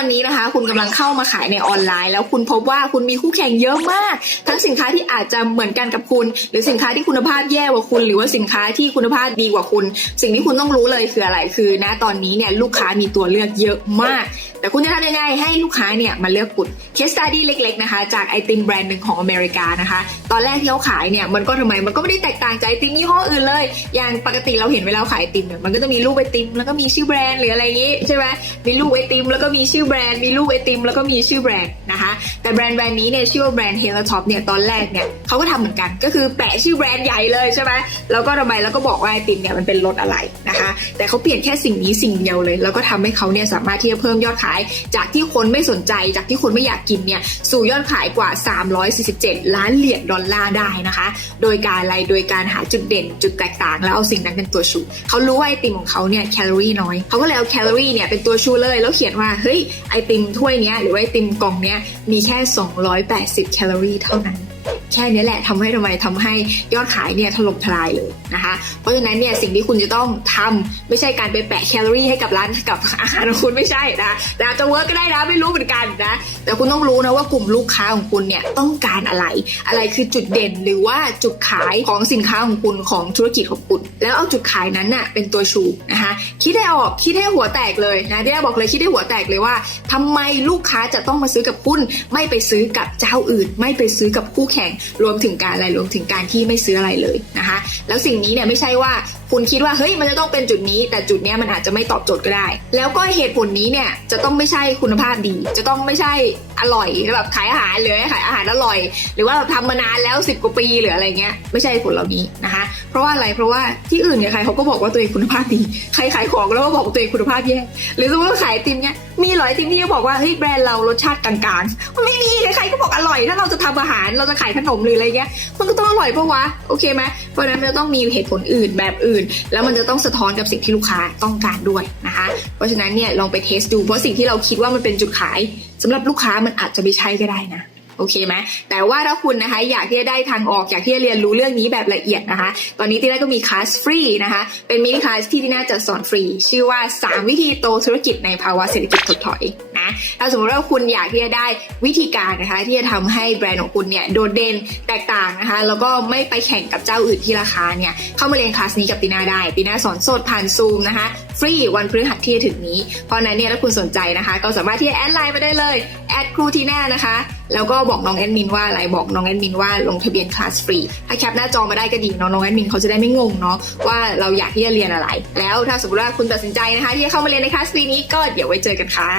อนนี้นะคะ คุณกำลังเข้ามาขายในออนไลน์ แล้วคุณพบว่าคุณมีคู่แข่งเยอะมาก ทั้งสินค้าที่อาจจะเหมือนกันกับคุณ หรือสินค้าที่คุณภาพแย่กว่าคุณ หรือว่าสินค้าที่คุณภาพดีกว่าคุณ สิ่งที่คุณต้องรู้เลยคืออะไรคือณตอนนี้เนี่ยลูกค้ามีตัวเลือกเยอะมาก แต่คุณจะทำยังไงให้ลูกค้าเนี่ยมาเลือกคุณเคสตัดดี้เล็ก ๆ นะคะ จากไอติมแบรนด์หนึ่งของอเมริกานะคะ ตอนแรกที่เขาขายเนี่ยมันก็ทำไมมันก็ไม่ได้แตกต่างจากไอติมยี่ห้ออื่นเลย อย่างปกติเราเห็นเวลาขายไอติมเนี่ยมันก็จะมีรูปไอติม แล้วก็มีชื่อแบรนด์หรืออะไรอย่างงี้ใช่ไหมมีรูปไอติมแล้วก็มีชื่อแบรนด์มีรูปไอติมแล้วก็มีชื่อแบรนด์นะคะแต่แบรนด์แบรนด์นี้เนี่ยชื่อว่าแบรนด์เฮลท็อปเนี่ยตอนแรกเนี่ยเขาก็ทำเหมือนกันก็คือแปะชื่อแบรนด์ใหญ่เลยใช่ไหมแล้วก็ทำไมแล้วก็บอกว่าไอติมเนี่ยมันเป็นรสอะไรนะคะ แต่เขาเปลี่ยนแค่สิ่งนี้สิ่งเดียวเลย แล้วก็ทำให้เขาเนี่ยสามารถที่จะเพิ่มยอดขาย จากที่คนไม่สนใจจากที่คนไม่อยากกินเนี่ยสู่ยอดขายกว่า 347 ล้านเหรียญดอลลาร์ได้นะคะ โดยการอะไรโดยการหาจุดเด่นจุดแตกต่าง แล้วเอาสิ่งนั้นเป็นตัวชูเขารู้ว่าไอติมของเขาเนี่ยแคลอรี่น้อยเขาก็เลยเอาแคลอรี่เนี่ยเป็นตัวชูเลยแล้วเขียนว่าเฮ้ยไอติมถ้วยเนี้ยหรือว่าไอติมกล่องเนี้ยมีแค่ 280 แคลอรี่เท่านั้น แค่นี้แหละทำให้ทำไมทำให้ยอดขายเนี่ยถล่มทลายเลยนะคะ เพราะฉะนั้นเนี่ยสิ่งที่คุณจะต้องทำไม่ใช่การไปแปะแคลอรี่ให้กับร้านกับอาหารของคุณไม่ใช่นะแต่อาจจะเวิร์กก็ได้นะไม่รู้เหมือนกันนะแต่คุณต้องรู้นะว่ากลุ่มลูกค้าของคุณเนี่ยต้องการอะไร อะไรคือจุดเด่นหรือว่าจุดขายของสินค้าของคุณของธุรกิจของคุณ แล้วเอาจุดขายนั้นน่ะเป็นตัวชูนะคะคิดให้ออกคิดให้หัวแตกเลยนะที่บอกเลยคิดให้หัวแตกเลยว่าทำไมลูกค้าจะต้องมาซื้อกับคุณ ไม่ไปซื้อกับเจ้าอื่น ไม่ไปซื้อกับคู่แข่งรวมถึงการอะไรรวมถึงการที่ไม่ซื้ออะไรเลยนะคะ แล้วสิ่งนี้เนี่ยไม่ใช่ว่าคุณคิดว่าเฮ้ยมันจะต้องเป็นจุดนี้ แต่จุดเนี้ยมันอาจจะไม่ตอบโจทย์ก็ได้ แล้วก็เหตุผลนี้เนี่ยจะต้องไม่ใช่คุณภาพดี จะต้องไม่ใช่อร่อยแบบขายอาหารหรือขายอาหารอร่อย หรือว่าเราทำมานานแล้ว 10กว่าปีหรืออะไรเงี้ยไม่ใช่ผลเหล่านี้นะคะ เพราะว่าอะไรเพราะว่าที่อื่นเนี่ยใครเขาก็บอกว่าตัวเองคุณภาพดีใครขายของแล้วก็บอกตัวเองคุณภาพแย่หรือสมมติว่าขายติมเนี่ยมีหลายติมที่จะบอกว่าเฮ้ยแบรนด์เรารสชาติกลางๆมันไม่มีใครๆก็บอกอร่อย ถ้าเราจะทำอาหารเราจะขายขนมหรืออะไรเงี้ยมันก็ต้องอร่อยปะวะโอเคไหมเพราะฉะนั้นมันจะต้องมีเหตุผลอื่นแบบอื่น แล้วมันจะต้องสะท้อนกับสิ่งที่ลูกค้าต้องการด้วยนะคะ เพราะฉะนั้นเนี่ยลองไปเทสดูเพราะสิ่งที่เราคิดว่ามันเป็นจุดขายสำหรับลูกค้ามันอาจจะไม่ใช่ก็ได้นะโอเคไหมแต่ว่าถ้าคุณนะคะ อยากที่จะได้ทางออก อยากที่จะเรียนรู้เรื่องนี้แบบละเอียดนะคะ ตอนนี้ที่ได้ก็มีคลาสฟรีนะคะ เป็นมินิคลาสที่ที่น่าจะสอนฟรี ชื่อว่า 3 วิธีโตธุรกิจในภาวะเศรษฐกิจถดถอย ถ้าสมมติว่าคุณอยากที่จะได้วิธีการนะคะ ที่จะทำให้แบรนด์ของคุณเนี่ยโดดเด่นแตกต่างนะคะ แล้วก็ไม่ไปแข่งกับเจ้าอื่นที่ราคาเนี่ยเข้ามาเรียนคลาสนี้กับตีน่าได้ตีน่าสอนสดผ่านซูมนะคะฟรีวันพฤหัสที่จะถึงนี้ เพราะฉะนั้นเนี่ยถ้าคุณสนใจนะคะ ก็สามารถที่จะแอดไลน์มาได้เลยแอดครูทีน่านะคะ แล้วก็บอกน้องแอดมินว่าอะไรบอกน้องแอดมินว่าลงทะเบียนคลาสฟรีถ้าแคปหน้าจอมาได้ก็ดีเนาะน้องแอดมินเขาจะได้ไม่งงเนาะว่าเราอยากที่จะเรียนอะไร แล้วถ้าสมมติว่าคุณตัดสินใจนะคะ ที่จะเข้ามาเรียนในคลาสฟรีนี้ก็เดี๋ยวไว้เจอกันค่ะ